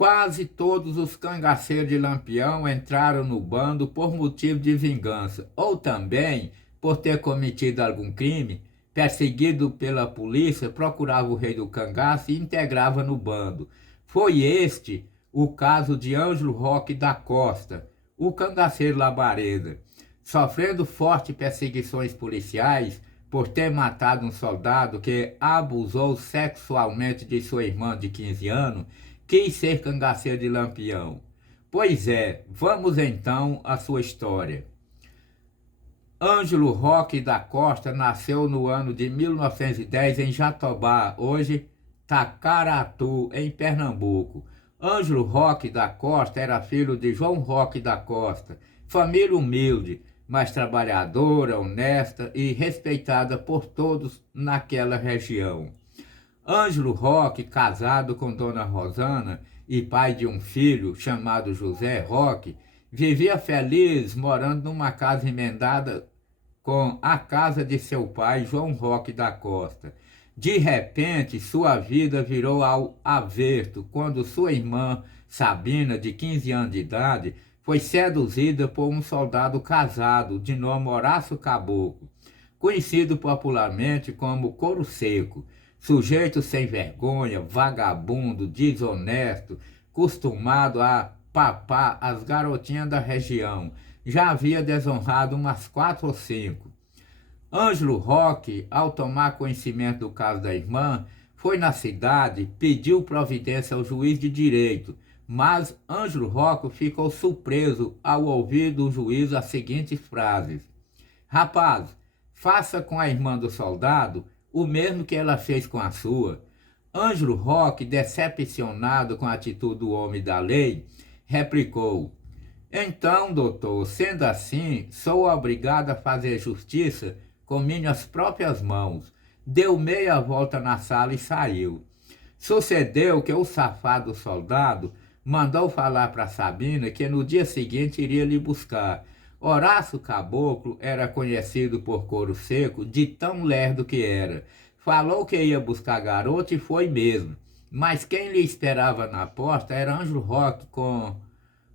Quase todos os cangaceiros de Lampião entraram no bando por motivo de vingança, ou também por ter cometido algum crime. Perseguido pela polícia, procurava o rei do cangaço e integrava no bando. Foi este o caso de Ângelo Roque da Costa, o cangaceiro labareda. Sofrendo fortes perseguições policiais por ter matado um soldado que abusou sexualmente de sua irmã de 15 anos, quis ser cangaceiro de Lampião. Pois é, vamos então à sua história. Ângelo Roque da Costa nasceu no ano de 1910 em Jatobá, hoje Tacaratu, em Pernambuco. Ângelo Roque da Costa era filho de João Roque da Costa, família humilde, mas trabalhadora, honesta e respeitada por todos naquela região. Ângelo Roque, casado com Dona Rosana e pai de um filho chamado José Roque, vivia feliz morando numa casa emendada com a casa de seu pai, João Roque da Costa. De repente, sua vida virou ao avesso quando sua irmã, Sabina, de 15 anos de idade, foi seduzida por um soldado casado de nome Horácio Caboclo, conhecido popularmente como Couro Seco. Sujeito sem vergonha, vagabundo, desonesto, costumado a papar as garotinhas da região. Já havia desonrado umas 4 ou 5. Ângelo Roque, ao tomar conhecimento do caso da irmã, foi na cidade, pediu providência ao juiz de direito, mas Ângelo Roque ficou surpreso ao ouvir do juiz as seguintes frases: "Rapaz, faça com a irmã do soldado o mesmo que ela fez com a sua." Ângelo Roque, decepcionado com a atitude do homem da lei, replicou: "Então, doutor, sendo assim, sou obrigado a fazer justiça com minhas próprias mãos." Deu meia volta na sala e saiu. Sucedeu que o safado soldado mandou falar para Sabina que no dia seguinte iria lhe buscar. Horácio Caboclo era conhecido por Couro Seco de tão lerdo que era. Falou que ia buscar a garota e foi mesmo. Mas quem lhe esperava na porta era Ângelo Roque com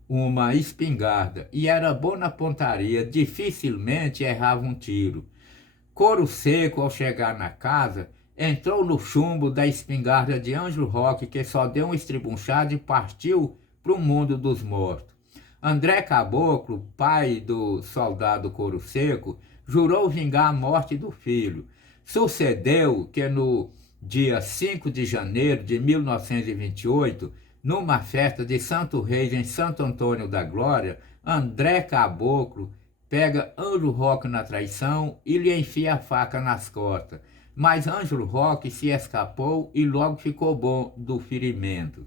uma espingarda e era bom na pontaria, dificilmente errava um tiro. Couro Seco, ao chegar na casa, entrou no chumbo da espingarda de Ângelo Roque, que só deu um estribunchado e partiu para o mundo dos mortos. André Caboclo, pai do soldado Couro Seco, jurou vingar a morte do filho. Sucedeu que no dia 5 de janeiro de 1928, numa festa de Santo Reis em Santo Antônio da Glória, André Caboclo pega Ângelo Roque na traição e lhe enfia a faca nas costas. Mas Ângelo Roque se escapou e logo ficou bom do ferimento.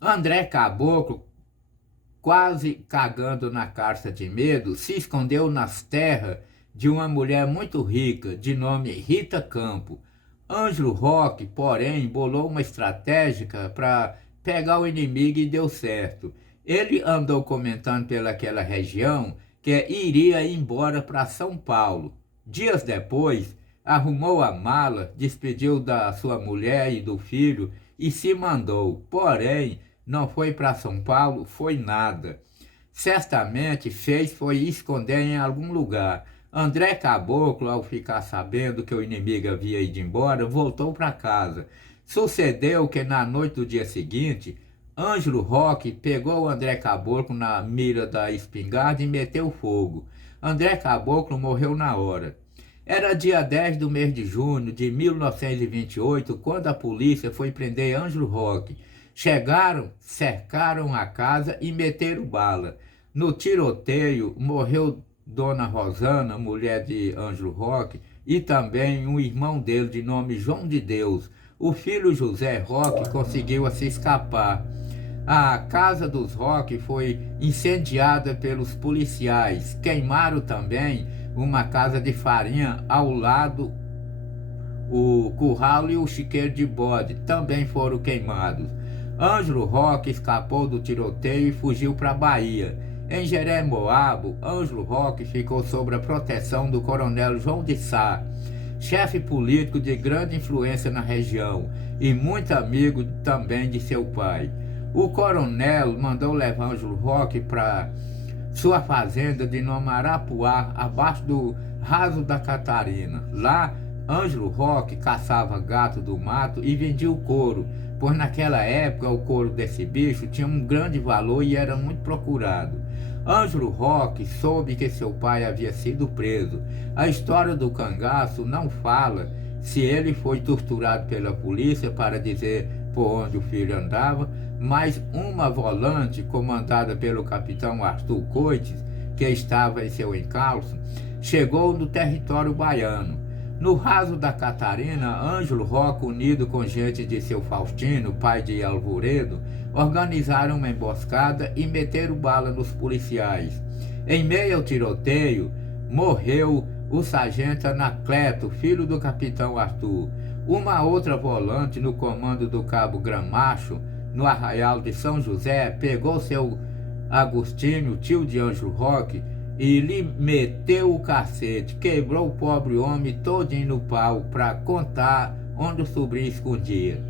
André Caboclo, quase cagando na calça de medo, se escondeu nas terras de uma mulher muito rica, de nome Rita Campo. Ângelo Roque, porém, bolou uma estratégia para pegar o inimigo e deu certo. Ele andou comentando pelaquela região que iria embora para São Paulo. Dias depois, arrumou a mala, despediu da sua mulher e do filho e se mandou. Porém, não foi para São Paulo, foi nada. Certamente foi esconder em algum lugar. André Caboclo, ao ficar sabendo que o inimigo havia ido embora, voltou para casa. Sucedeu que na noite do dia seguinte, Ângelo Roque pegou André Caboclo na mira da espingarda e meteu fogo. André Caboclo morreu na hora. Era dia 10 do mês de junho de 1928, quando a polícia foi prender Ângelo Roque. Chegaram, cercaram a casa e meteram bala. No tiroteio, morreu Dona Rosana, mulher de Ângelo Roque, e também um irmão dele de nome João de Deus. O filho José Roque conseguiu se escapar. A casa dos Roque foi incendiada pelos policiais. Queimaram também uma casa de farinha ao lado. O curral e o chiqueiro de bode também foram queimados. Ângelo Roque escapou do tiroteio e fugiu para a Bahia. Em Jeremoabo, Ângelo Roque ficou sob a proteção do coronel João de Sá. chefe político de grande influência na região e muito amigo também de seu pai. O coronel mandou levar Ângelo Roque para sua fazenda de nome Arapuá, abaixo do Raso da Catarina. Lá, Ângelo Roque caçava gato do mato e vendia o couro, pois naquela época o couro desse bicho tinha um grande valor e era muito procurado. Ângelo Roque soube que seu pai havia sido preso. A história do cangaço não fala se ele foi torturado pela polícia para dizer por onde o filho andava, mas uma volante comandada pelo capitão Arthur Coites, que estava em seu encalço, chegou no território baiano. No Raso da Catarina, Ângelo Roque, unido com gente de seu Faustino, pai de Alvoredo, organizaram uma emboscada e meteram bala nos policiais. Em meio ao tiroteio, morreu o sargento Anacleto, filho do capitão Arthur. Uma outra volante, no comando do cabo Gramacho, no arraial de São José, pegou seu Agostinho, tio de Ângelo Roque, e lhe meteu o cacete, quebrou o pobre homem todinho no pau para contar onde o sobrinho escondia.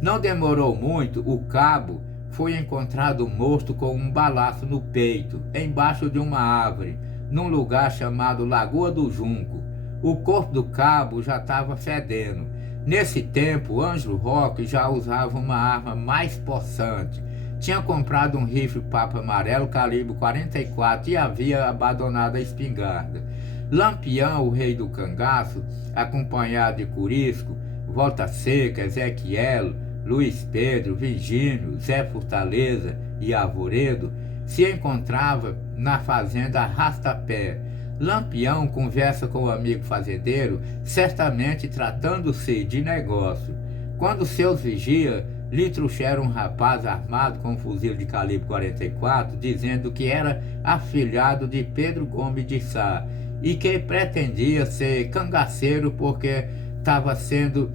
Não demorou muito, o cabo foi encontrado morto com um balaço no peito, embaixo de uma árvore, num lugar chamado Lagoa do Junco. O corpo do cabo já estava fedendo. Nesse tempo, Ângelo Roque já usava uma arma mais possante. Tinha comprado um rifle Papa Amarelo calibre 44 e havia abandonado a espingarda. Lampião, o rei do cangaço, acompanhado de Curisco, Volta Seca, Ezequiel, Luiz Pedro, Virgínio, Zé Fortaleza e Arvoredo, se encontrava na fazenda Arrastapé. Lampião conversa com o amigo fazendeiro, certamente tratando-se de negócio. Quando seus vigias lhe trouxeram um rapaz armado com um fuzil de calibre 44, dizendo que era afilhado de Pedro Gomes de Sá e que pretendia ser cangaceiro porque estava sendo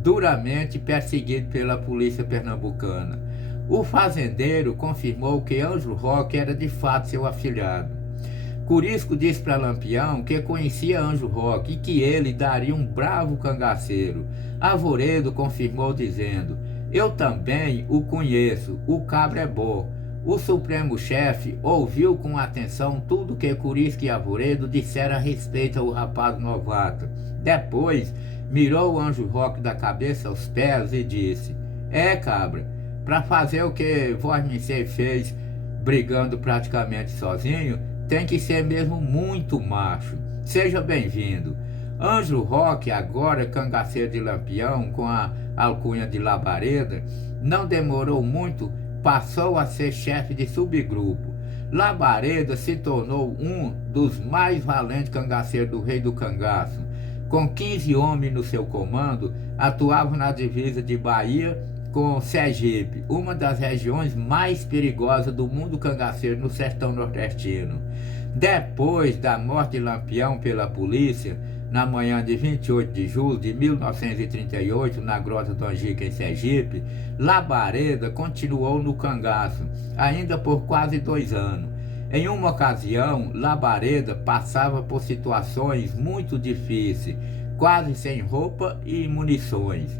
duramente perseguido pela polícia pernambucana. O fazendeiro confirmou que Ângelo Roque era de fato seu afilhado. Curisco disse para Lampião que conhecia Ângelo Roque e que ele daria um bravo cangaceiro. Arvoredo confirmou dizendo: eu também o conheço, o cabra é bom. O supremo-chefe ouviu com atenção tudo que Curisco e Arvoredo disseram a respeito ao rapaz novato. Depois, mirou o Ângelo Roque da cabeça aos pés e disse: é, cabra, para fazer o que Vosmecê fez, brigando praticamente sozinho, tem que ser mesmo muito macho. Seja bem-vindo. Ângelo Roque, agora cangaceiro de Lampião, com a alcunha de Labareda, não demorou muito, passou a ser chefe de subgrupo. Labareda se tornou um dos mais valentes cangaceiros do Rei do Cangaço. Com 15 homens no seu comando, atuava na divisa de Bahia com Sergipe, uma das regiões mais perigosas do mundo cangaceiro no sertão nordestino. Depois da morte de Lampião pela polícia, na manhã de 28 de julho de 1938, na Grota do Angica, em Sergipe, Labareda continuou no cangaço, ainda por quase 2 anos. Em uma ocasião, Labareda passava por situações muito difíceis, quase sem roupa e munições.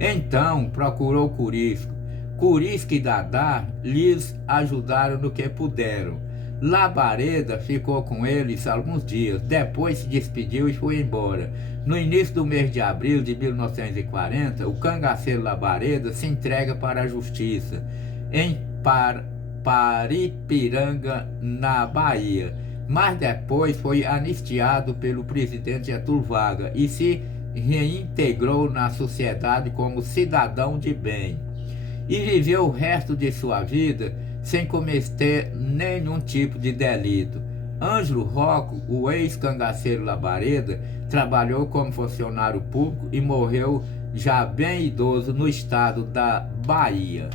Então procurou Curisco. Curisco e Dadá lhes ajudaram no que puderam. Labareda ficou com eles alguns dias, depois se despediu e foi embora. No início do mês de abril de 1940, o cangaceiro Labareda se entrega para a justiça em Paripiranga, na Bahia, mas depois foi anistiado pelo presidente Getúlio Vargas e se reintegrou na sociedade como cidadão de bem. E viveu o resto de sua vida sem cometer nenhum tipo de delito. Ângelo Roque, o ex-cangaceiro Labareda, trabalhou como funcionário público e morreu já bem idoso no estado da Bahia.